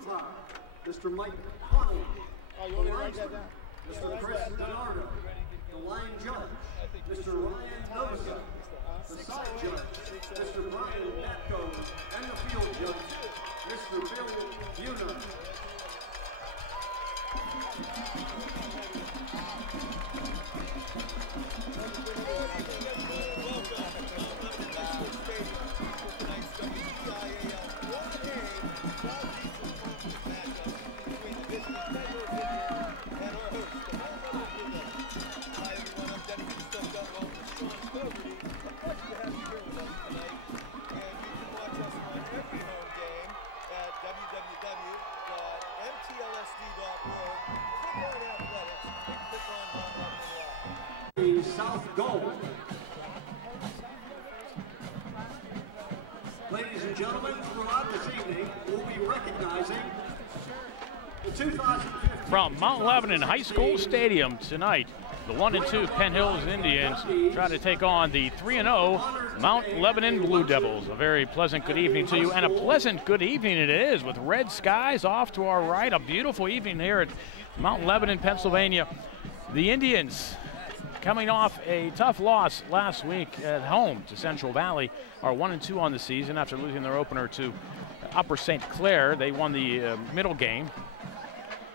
umpire, Mr. Mike Connolly. The linesman, Mr. Chris Bernardo. The line judge, Mr. Ryan Nosa. The side judge, Mr. Brian Batko. And the field judge, Mr. Bill Buhner. South goal. Ladies and gentlemen, throughout this evening, we'll be recognizing the 2015 from Mount Lebanon High School Stadium tonight. The 1-2 Penn Hills Indians try to take on the 3-0 Mount Lebanon Blue Devils. A very pleasant good evening to you, and a pleasant good evening it is with red skies off to our right. A beautiful evening here at Mount Lebanon, Pennsylvania. The Indians, coming off a tough loss last week at home to Central Valley, are 1-2 on the season after losing their opener to Upper St. Clair. They won the middle game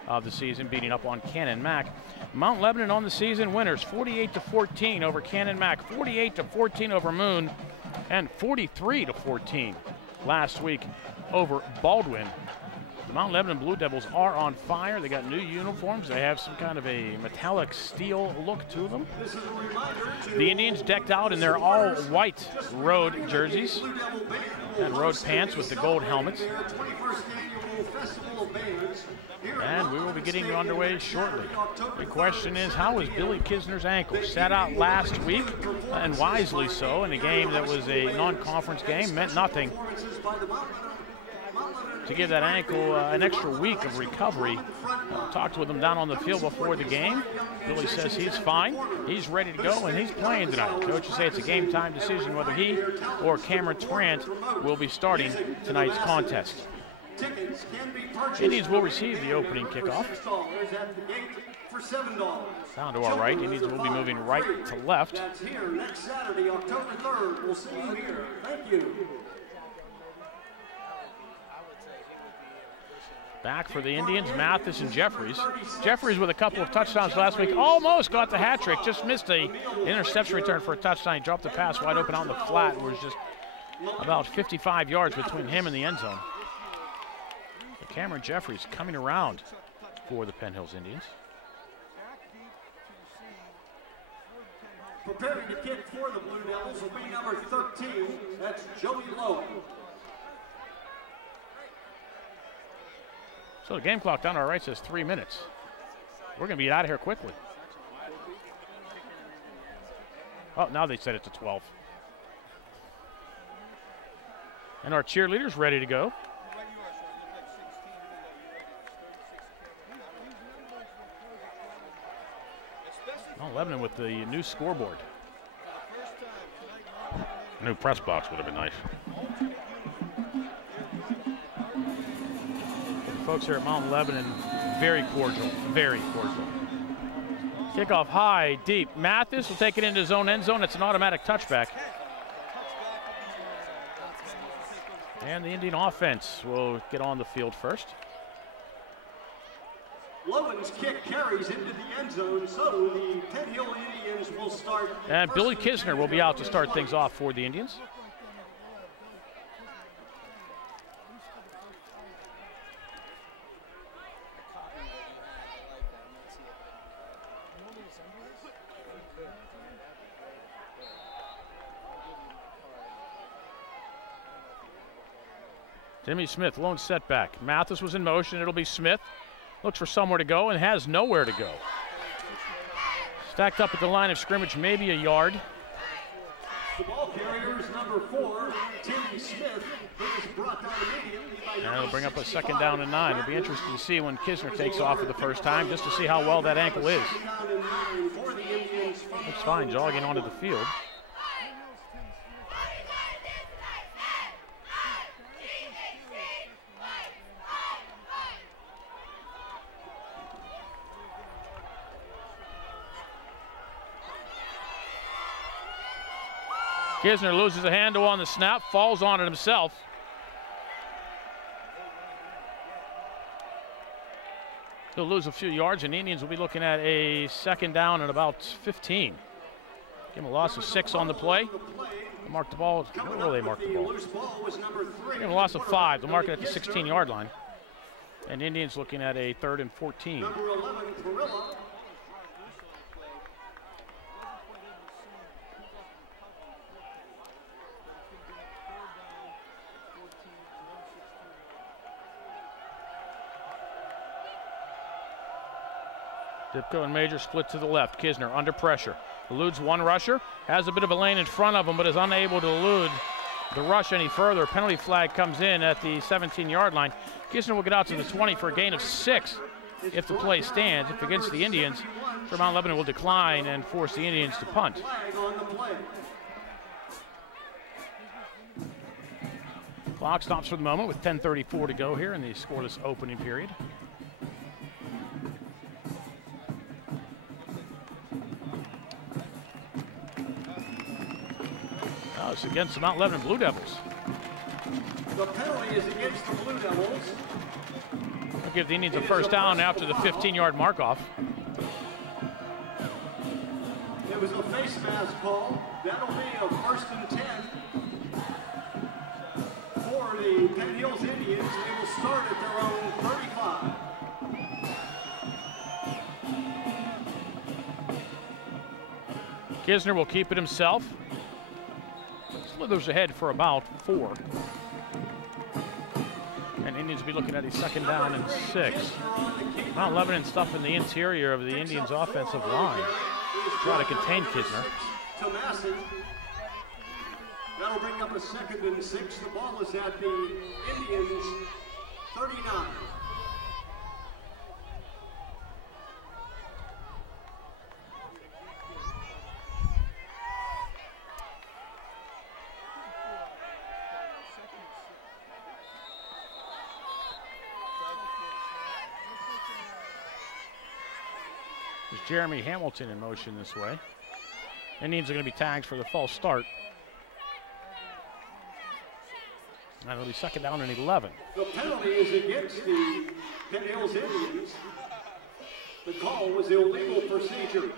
of the season, beating up on Cannon Mac. Mount Lebanon on the season winners, 48-14 over Cannon Mac, 48-14 over Moon, and 43-14 last week over Baldwin. The Mount Lebanon Blue Devils are on fire. They got new uniforms. They have some kind of a metallic steel look to them. The Indians decked out in their all-white road jerseys and road pants with the gold helmets. And we will be getting underway shortly. The question is, how is Billy Kisner's ankle? Sat out last week, and wisely so, in a game that was a non-conference game, meant nothing. To give that ankle an extra week of recovery. Talked with him down on the field before the game. Billy says he's fine, he's ready to go, and he's playing tonight. Coaches say it's a game time decision whether he or Cameron Trant will be starting tonight's contest. Indians will receive the opening kickoff. Down to our right, Indians will be moving right to left. That's here next Saturday, October 3rd. We'll see you here. Thank you. Back for the Indians, Mathis and Jeffries. Jeffries with a couple of touchdowns last week. Almost got the hat trick, just missed the interception return for a touchdown. He dropped the pass wide open on the flat. It was just about 55 yards between him and the end zone. So Cameron Jeffries coming around for the Penn Hills Indians. Preparing to kick for the Blue Devils will be number 13. That's Joey Lowe. So the game clock down our right says 3 minutes. We're going to be out of here quickly. Oh, now they set it to 12. And our cheerleaders ready to go. Oh, Lebanon with the new scoreboard. New press box would have been nice. Folks here at Mount Lebanon, very cordial, very cordial. Kickoff high, deep. Mathis will take it into his own end zone. It's an automatic touchback. And the Indian offense will get on the field first. Lowen's kick carries into the end zone, so the Penn Hill Indians will start. And Billy Kisner will be out to start things off for the Indians. Timmy Smith, lone setback. Mathis was in motion. It'll be Smith. Looks for somewhere to go and has nowhere to go. Stacked up at the line of scrimmage, maybe a yard. The ball carrier is number 4, Timmy Smith. He was brought down immediately by and it'll bring up a 2nd down and 9. It'll be interesting to see when Kisner takes off for the first time, just to see how well that ankle is. Looks fine jogging onto the field. Kisner loses a handle on the snap, falls on it himself. He'll lose a few yards, and the Indians will be looking at a second down and about 15. Give him a loss of 6 on the play. They'll mark the ball. Where will they mark the ball? Give him a loss of 5. They'll mark it at the 16-yard line. And Indians looking at a 3rd and 14. Number 11, Perilla. Dipko and Major split to the left. Kisner under pressure. Eludes one rusher. Has a bit of a lane in front of him, but is unable to elude the rush any further. Penalty flag comes in at the 17-yard line. Kisner will get out to the 20 for a gain of 6 if the play stands. If against the Indians, Mount Lebanon will decline and force the Indians to punt. Clock stops for the moment with 10:34 to go here in the scoreless opening period. It's against the Mount Lebanon Blue Devils. The penalty is against the Blue Devils. They'll give the Indians a first down after the 15-yard mark-off. It was a face mask call. That'll be a 1st and 10 for the Penn Hills Indians. They will start at their own 35. Kisner will keep it himself. Slithers ahead for about 4. And Indians will be looking at a second down and 6. Mount Lebanon stuff in the interior of the Indians' offensive line. Try to contain Kisner. That'll bring up a 2nd and 6. The ball is at the Indians' 39. There's Jeremy Hamilton in motion this way. Indians are going to be tagged for the false start. And it'll be second down and 11. The penalty is against the Penn Hills Indians. The call was illegal procedure.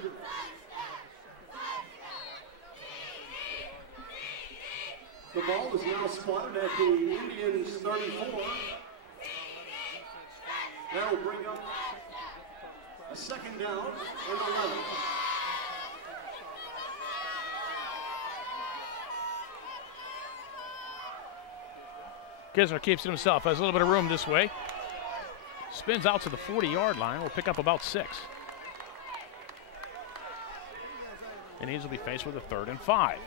The ball is now spotted at the Indians' 34. That'll bring up a second down and 11. Kisner keeps it himself, has a little bit of room this way. Spins out to the 40-yard line, will pick up about 6. And Indians will be faced with a 3rd and 5.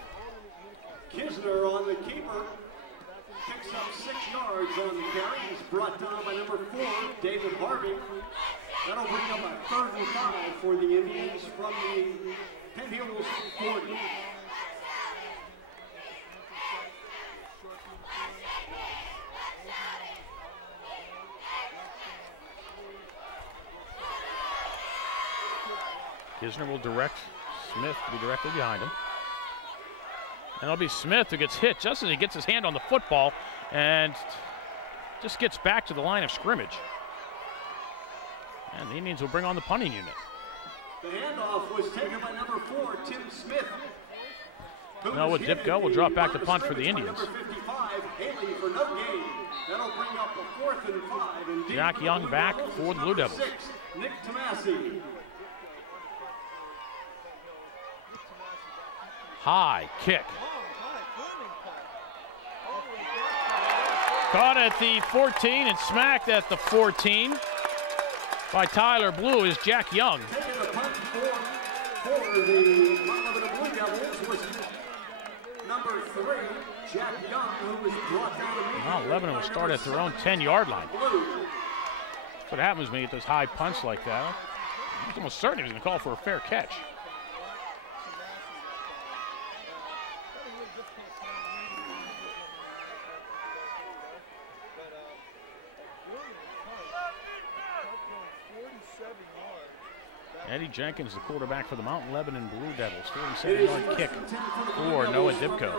Kisner on the keeper. Picks up 6 yards on the carry. He's brought down by number 4, David Harvey. That'll bring up a 3rd and 5 for the Indians from the Penn Hills 40. Kisner will direct Smith to be directly behind him. And it'll be Smith who gets hit just as he gets his hand on the football and just gets back to the line of scrimmage. And the Indians will bring on the punting unit. The handoff was taken by number 4, Tim Smith. Noah Dipko will drop back to punt for the Indians. Number 55, Haley for no gain. That'll bring up a 4th and 5. And Jack Young back for the Blue Devils. 6, Nick Tomasi. High kick. Caught at the 14 and smacked at the 14 by Tyler Blue is Jack Young. Taking a punt for the Mount Lebanon Blue Devils was number 3, Jack Young, who was brought down immediately. Mount Lebanon will start at their own 10-yard line. That's what happens when you get those high punts like that. I'm almost certain he was going to call for a fair catch. Eddie Jenkins, the quarterback for the Mount Lebanon Blue Devils. 47-yard kick for Noah Dibko.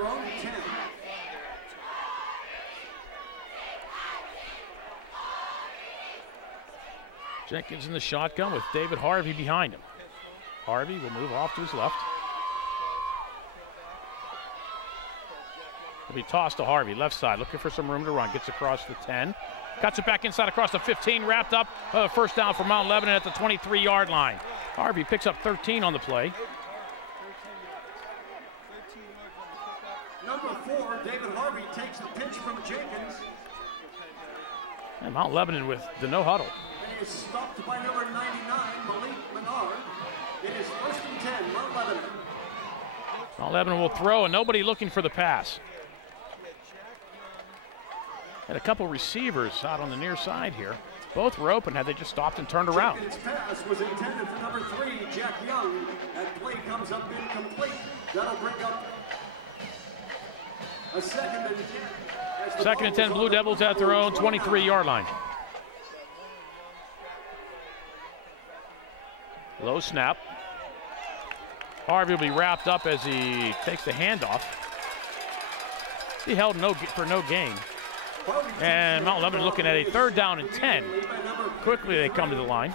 Jenkins in the shotgun with David Harvey behind him. Harvey will move off to his left. He'll be tossed to Harvey, left side, looking for some room to run. Gets across the 10. Cuts it back inside across the 15, wrapped up. First down for Mount Lebanon at the 23-yard line. Harvey picks up 13 on the play. Number 4, David Harvey takes the pitch from Jenkins. And Mount Lebanon with the no huddle. And he is stopped by number 99, Malik Menard. It is 1st and 10, Mount Lebanon. Mount Lebanon will throw, and nobody looking for the pass. Had a couple receivers out on the near side here. Both were open had they just stopped and turned around. Jenkins' pass was intended for number 3, Jack Young. That play comes up incomplete. That'll bring up a 2nd and 10. 2nd and 10, Blue Devils at their own 23-yard line. Low snap. Harvey will be wrapped up as he takes the handoff. He held for no gain. And Mount Lebanon looking at a 3rd down and 10. Quickly they come to the line.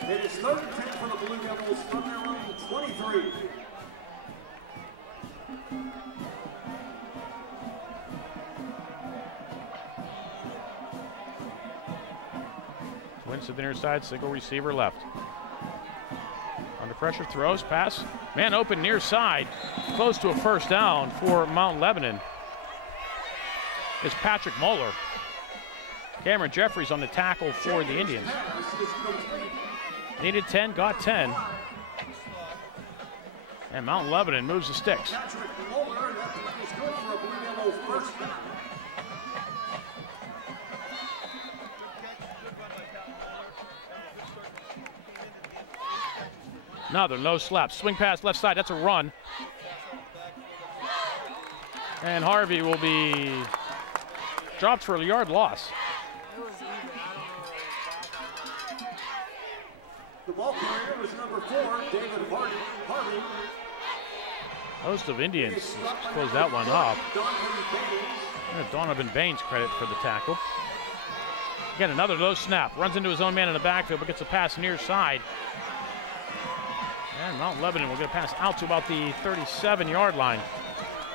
It is 3rd and 10 for the Blue Devils from their own 23. Twins to the near side, single receiver left. Under pressure, throws, pass. Man open near side, close to a 1st down for Mount Lebanon. Is Patrick Moeller. Cameron Jeffries on the tackle for the Indians. Needed 10, got 10. And Mount Lebanon moves the sticks. Patrick Moeller, that play is good for a Blue Devil 1st down. Another low slap, swing pass left side, that's a run. And Harvey will be dropped for a yard loss. The ball carrier was number 4, David Harvey. Host of Indians close that one up. Donovan Baines credit for the tackle. Again, another low snap, runs into his own man in the backfield, but gets a pass near side. And Mount Lebanon will get a pass out to about the 37-yard line.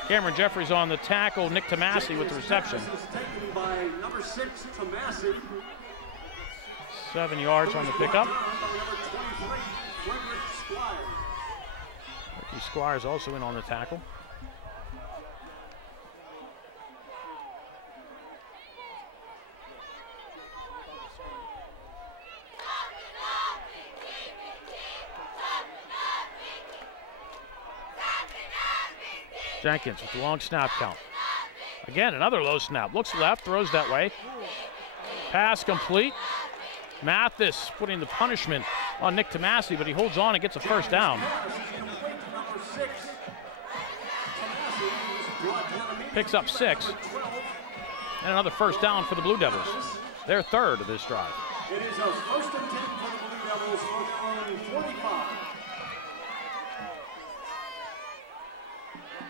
Cameron Jeffries on the tackle, Nick Tomasi with the reception. Taken by number 6, Tomasi. 7 yards on the pickup. Ricky Squires also in on the tackle. Jenkins with the long snap count. Again, another low snap. Looks left, throws that way. Pass complete. Mathis putting the punishment on Nick Tomasi, but he holds on and gets a 1st down. Picks up 6. And another 1st down for the Blue Devils. Their 3rd of this drive. It is a 1st and 10 for the Blue Devils for their own 45.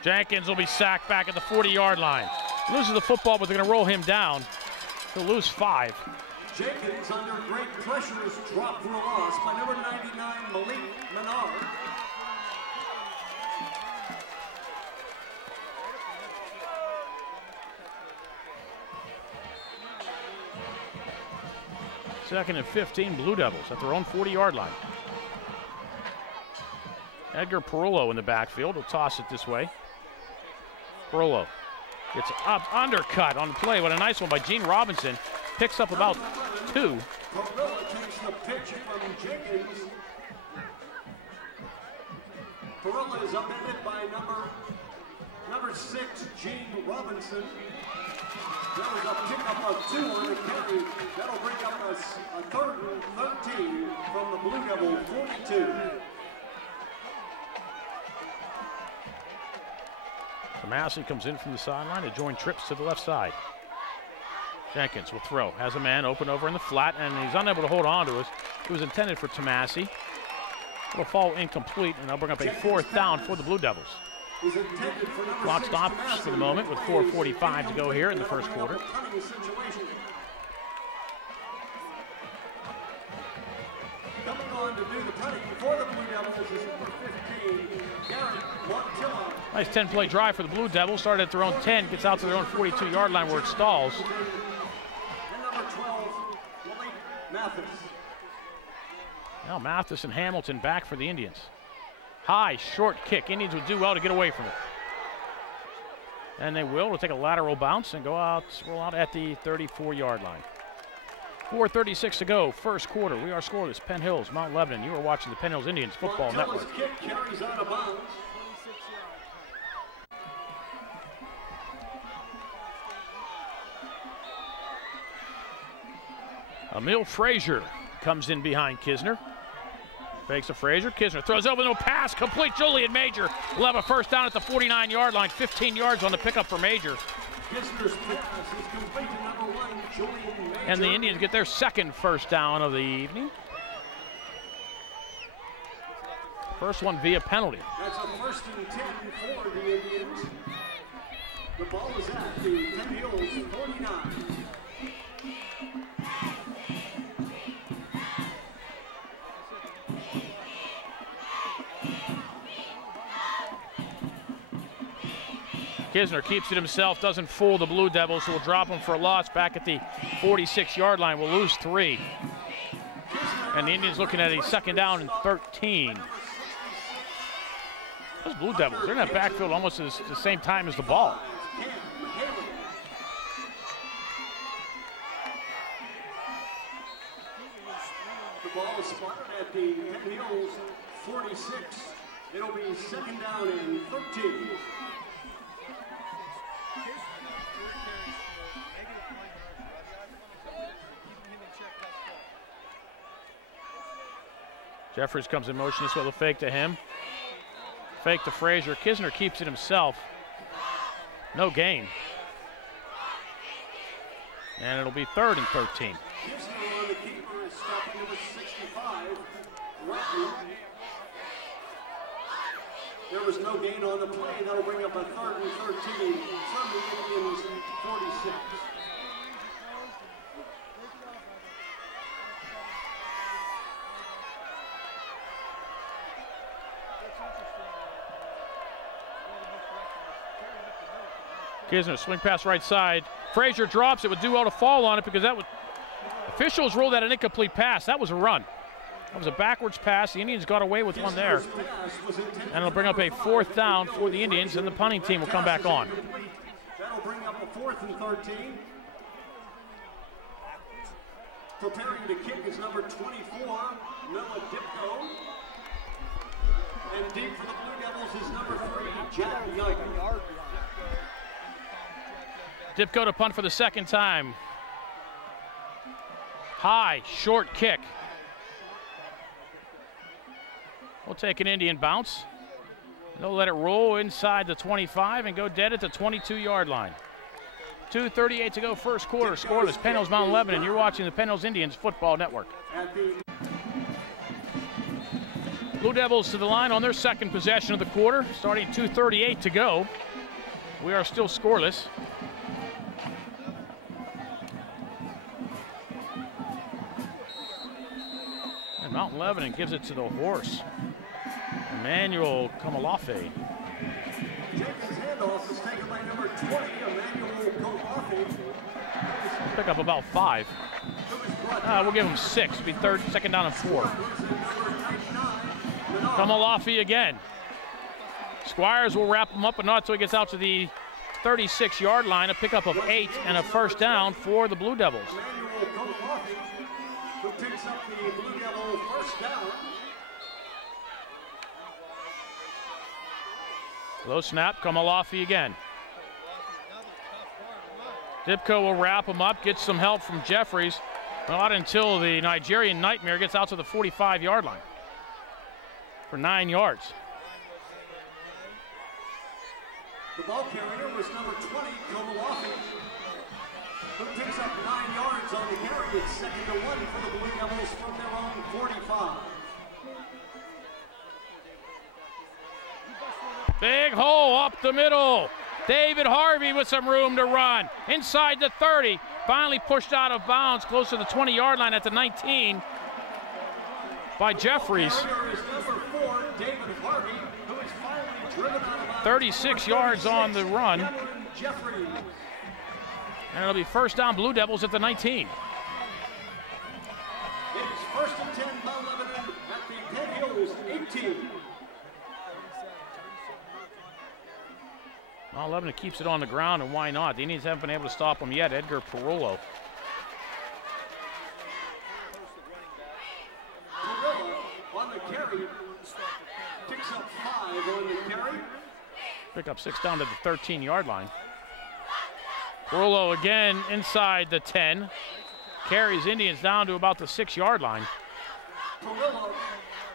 Jenkins will be sacked back at the 40-yard line. Loses the football, but they're going to roll him down. He'll lose 5. Jenkins under great pressure is dropped for a loss by number 99, Malik Menard. Second and 15, Blue Devils at their own 40-yard line. Edgar Perullo in the backfield will toss it this way. Perullo gets up, undercut on the play. What a nice one by Gene Robinson. Picks up about 2. Perullo takes the pitch from Jenkins. Perullo is upended by number 6, Gene Robinson. That was a pickup of 2 on the carry. That'll bring up a 3rd and 13 from the Blue Devil 42. Tomasi comes in from the sideline to join trips to the left side. Jenkins will throw. Has a man open over in the flat, and he's unable to hold on to it. It was intended for Tomasi. It'll fall incomplete, and they'll bring up a 4th down for the Blue Devils. Clock stops for the moment with 4:45 to go here in the first quarter. Coming on to do the punting for the Blue Devils is number 15, Garrett Montilla. Nice 10-play drive for the Blue Devils. Started at their own 10, gets out to their own 42-yard line where it stalls. And number 12, Willie Mathis. Now Mathis and Hamilton back for the Indians. High, short kick. Indians would do well to get away from it. And they will. It'll take a lateral bounce and go out, roll out at the 34-yard line. 4:36 to go, first quarter. We are scoreless. Penn Hills, Mount Lebanon. You are watching the Penn Hills Indians Football Network. Kick carries out of bounds. Emil Frazier comes in behind Kisner. Fakes to Frazier. Kisner throws over, no pass. Complete. Julian Major will have a first down at the 49-yard line. 15 yards on the pickup for Major. Kisner's pass is complete to number 1, Julian Major. And the Indians get their second first down of the evening. First one via penalty. That's a 1st and 10 for the Indians. The ball is at the Penn Hills 49. Kisner keeps it himself, doesn't fool the Blue Devils, who will drop him for a loss back at the 46-yard line. We'll lose 3. And the Indians looking at a 2nd down and 13. Those Blue Devils, they're in that backfield almost at the same time as the ball. The ball is spotted at the Penn Hills 46. It'll be 2nd down and 13. Jeffries comes in motion, this with a fake to him. Fake to Frazier. Kisner keeps it himself. No gain. And it'll be 3rd and 13. Kisner on the keeper is stopping number 65, Rocky. There was no gain on the play. That'll bring up a 3rd and 13 from the Indians 46. Kisner, swing pass right side. Frazier drops it, would do well to fall on it because that would, officials ruled that an incomplete pass. That was a run. That was a backwards pass. The Indians got away with one there. And it'll bring up a 4th down for the Indians, and the punting team will come back on. That'll bring up a 4th and 13. Preparing to kick is number 24, Noah Dipko. And deep for the Blue Devils is number 3, Jack Knight. Dipko to punt for the 2nd time. High, short kick. We'll take an Indian bounce. They'll let it roll inside the 25 and go dead at the 22-yard line. 2:38 to go, first quarter. Scoreless. Penn Hills, Mount Lebanon. You're watching the Penn Hills Indians Football Network. Blue Devils to the line on their 2nd possession of the quarter. Starting 2:38 to go. We are still scoreless. And Mount Lebanon gives it to the horse, Emmanuel Kamalafe. Jenkins' handoff is taken by number 20, Emmanuel Kamalafe. Pick up about 5. We'll give him 6. It'll be 2nd down and 4. Kamalafe again. Squires will wrap him up, but not until he gets out to the 36-yard line. A pickup of 8 and a first down for the Blue Devils. Who picks up the Blue Devil first down. Low snap, Kamalafe again. Dipko will wrap him up, gets some help from Jeffries. Not until the Nigerian Nightmare gets out to the 45-yard line for 9 yards. The ball carrier was number 20, Kamalafe. who picks up 9 yards on the carry. It's 2nd and 1 for the Blue Devils from their own 45. Big hole up the middle. David Harvey with some room to run. Inside the 30, finally pushed out of bounds close to the 20-yard line at the 19 by Jeffries. 36 yards on the run. And it'll be first down Blue Devils at the 19. It's 1st and 10 by Lebanon at the Penn Hills 18. Well, Lebanon keeps it on the ground, and why not? The Indians haven't been able to stop them yet. Edgar Perullo. On the carry, picks up 5 on the carry. Pick up 6 down to the 13-yard line. Perullo again inside the 10. Carries Indians down to about the 6-yard line.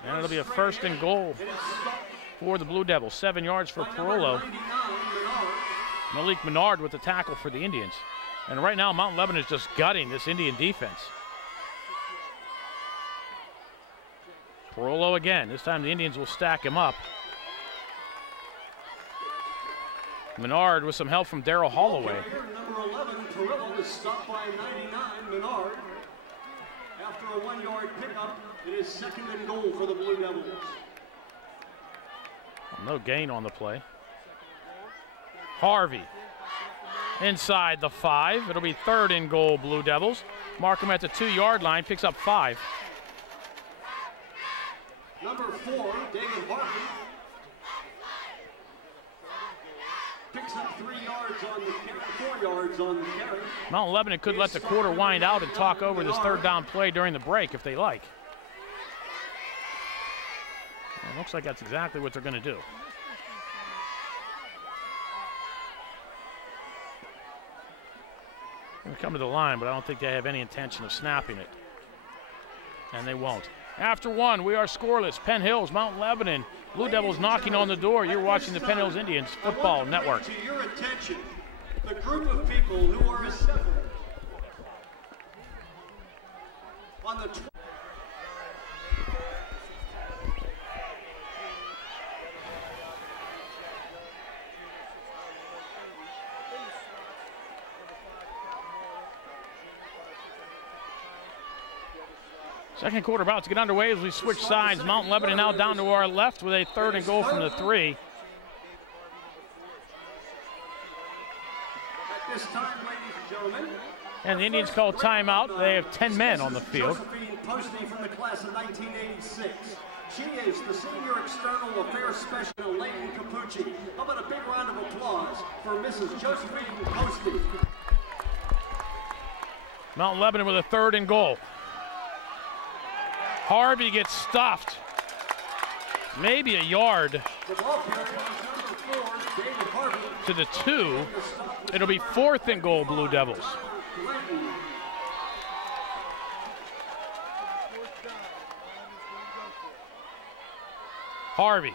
And it'll be a 1st and goal for the Blue Devils. 7 yards for Perullo. Malik Menard with the tackle for the Indians. And right now, Mount Lebanon is just gutting this Indian defense. Perullo again. This time the Indians will stack him up. Menard with some help from Darryl Holloway. Number 11, Perullo is stopped by 99, Menard. After a 1-yard pickup, it is 2nd and goal for the Blue Devils. No gain on the play. Harvey inside the 5. It'll be 3rd and goal, Blue Devils. Mark him at the 2-yard line, picks up 5. Number 4, David Harvey, picks up 3 yards on the carry, 4 yards on the carry. Mount Lebanon could let the quarter wind out and talk over this 3rd down play during the break if they like. Well, it looks like that's exactly what they're going to do. They'll come to the line, but I don't think they have any intention of snapping it. And they won't. After 1, we are scoreless. Penn Hills, Mount Lebanon. Blue Devils knocking on the door. You're watching the Penn Hills Indians Football Network. To your attention, the group of people who are assembled on the second quarter about to get underway as we switch sides. Mount Lebanon now down to our left with a 3rd and goal from the 3. At this time, ladies and gentlemen, and the Indians call timeout. They have 10 men on the field. Josephine Posty from the class of 1986. She is the Senior External Affairs Specialist, Layton Capucci. How about a big round of applause for Mrs. Josephine Posty? Mount Lebanon with a 3rd and goal. Harvey gets stuffed. Maybe a yard to the 2. It'll be 4th and goal, Blue Devils. Harvey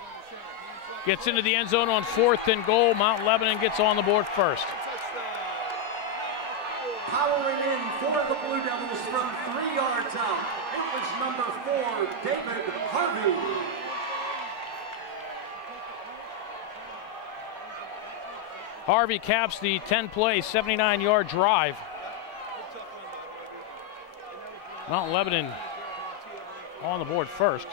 gets into the end zone on 4th and goal. Mount Lebanon gets on the board first. Powering in for the Blue Devils from 3 yards out. It was number 4, David Harvey. Harvey caps the 10-play, 79-yard drive. Mount Lebanon on the board first.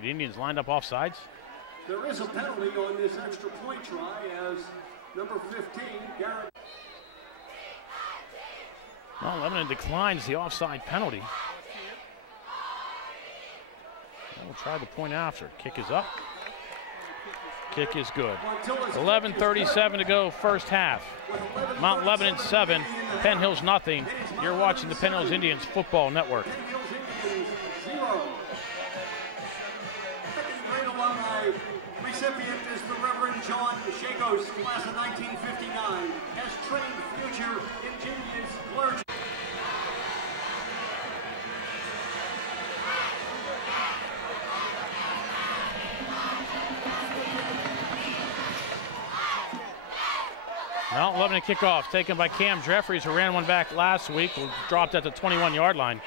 The Indians lined up offsides. There is a penalty on this extra point try as number 15, Garrett. Well, Lebanon declines the offside penalty. We'll try the point after. Kick is up. Kick is good. 11:37 to go, first half. Mount Lebanon 7, Penn Hills nothing. You're watching the Penn Hills Indians Football Network. Recipient is the Reverend John Shakos, class of 1959, has trained future ingenious clergy. Mount Lebanon kickoff taken by Cam Jeffries, who ran one back last week, dropped at the 21-yard line.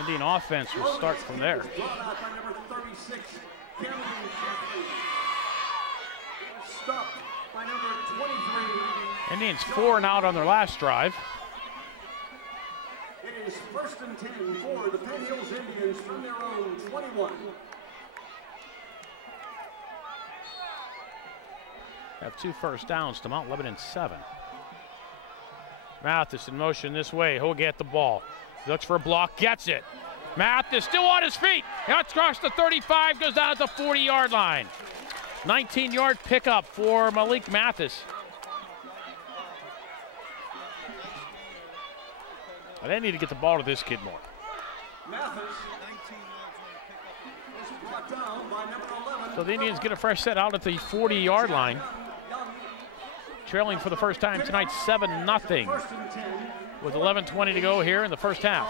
Indian offense will start from there. Indians 4 and out on their last drive. It is 1st and 10 for the Penn Hills Indians from their own 21. Have 2 first downs to Mount Lebanon 7. Mathis in motion this way. He'll get the ball. Looks for a block, gets it. Mathis still on his feet. That's across the 35, goes down at the 40-yard line. 19-yard pickup for Malik Mathis. They need to get the ball to this kid more. Mathis is brought down by number 11. So the Indians get a fresh set out at the 40-yard line. Trailing for the first time tonight 7-0 with 11:20 to go here in the first half.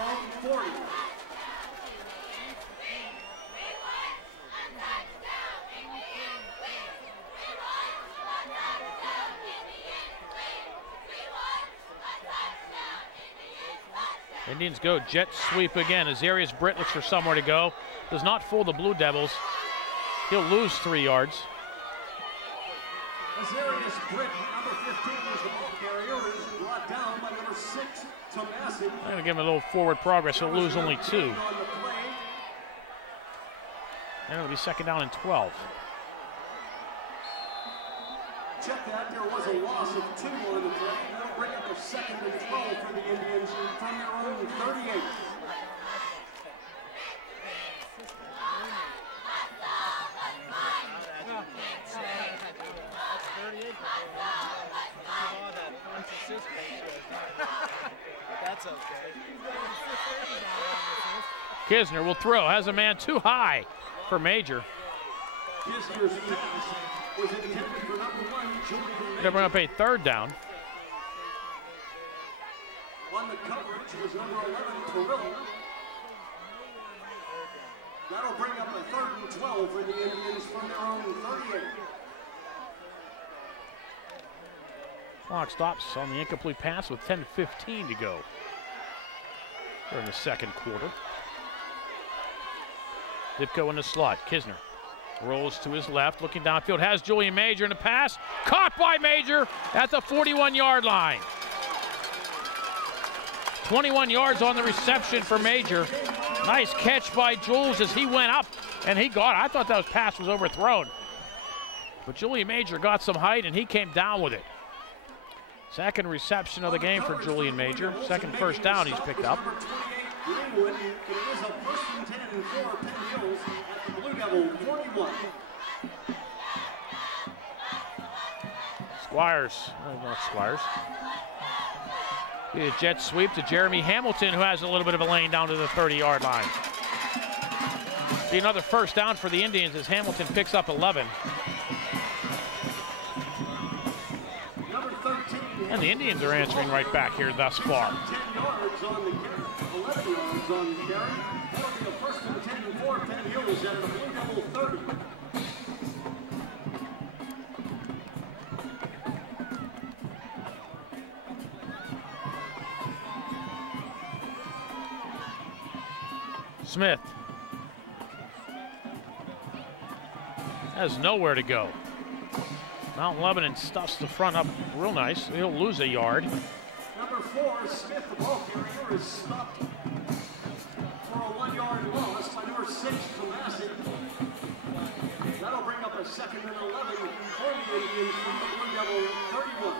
Indians go jet sweep again as Arias Britt looks for somewhere to go. Does not fool the Blue Devils. He'll lose 3 yards. Azarius Britt, number 15, is the ball carrier, is brought down by number 6, Tomasic. I'm going to give him a little forward progress. He'll lose only 2. And it'll be 2nd down and 12. Check that, there was a loss of 2 on the play. That'll bring up a 2nd and 12 for the Indians from their own 38. That's okay. Kisner will throw, has a man too high for Major. Kisner's pass was intended for number 1, Julian. They'll bring up a 3rd down. On the coverage was number 11, Perillo. That'll bring up a 3rd and 12 for the Indians from their own 38. Clock stops on the incomplete pass with 10:15 to go during the 2nd quarter. Dipko in the slot. Kisner rolls to his left, looking downfield, has Julian Major in the pass. Caught by Major at the 41-yard line. 21 yards on the reception for Major. Nice catch by Jules as he went up and he got it. I thought that pass was overthrown. But Julian Major got some height and he came down with it. 2nd reception of the game for Julian Major. 2nd first down he's picked up. Greenwood, it is a 1st and 10 for Penn Hills at the Blue Devil 41. Squires, not Squires. A jet sweep to Jeremy Hamilton, who has a little bit of a lane down to the 30-yard line. Be another first down for the Indians as Hamilton picks up 11. Number 13. And the Indians are answering right back here thus far. 10 yards on the carry, 11 yards on the carry. That'll be a 1st and 10 for Penn Hills at the Blue Devil 30. Smith has nowhere to go. Mount Lebanon stuffs the front up real nice. He'll lose a yard. Number 4, Smith, the ball carrier, is stopped for a 1-yard loss by number 6, Tomasic. That'll bring up a 2nd and 11 for the Indians from the Blue Devil 31.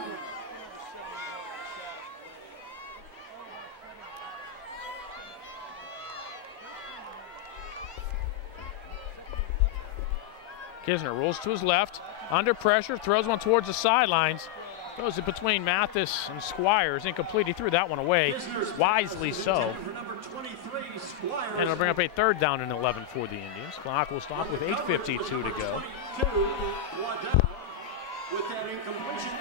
Kisner rolls to his left, under pressure, throws one towards the sidelines. Goes in between Mathis and Squires, incomplete. He threw that one away, wisely so. And it'll bring up a 3rd down and 11 for the Indians. Clock will stop with 8:52 to go. With that incompletion,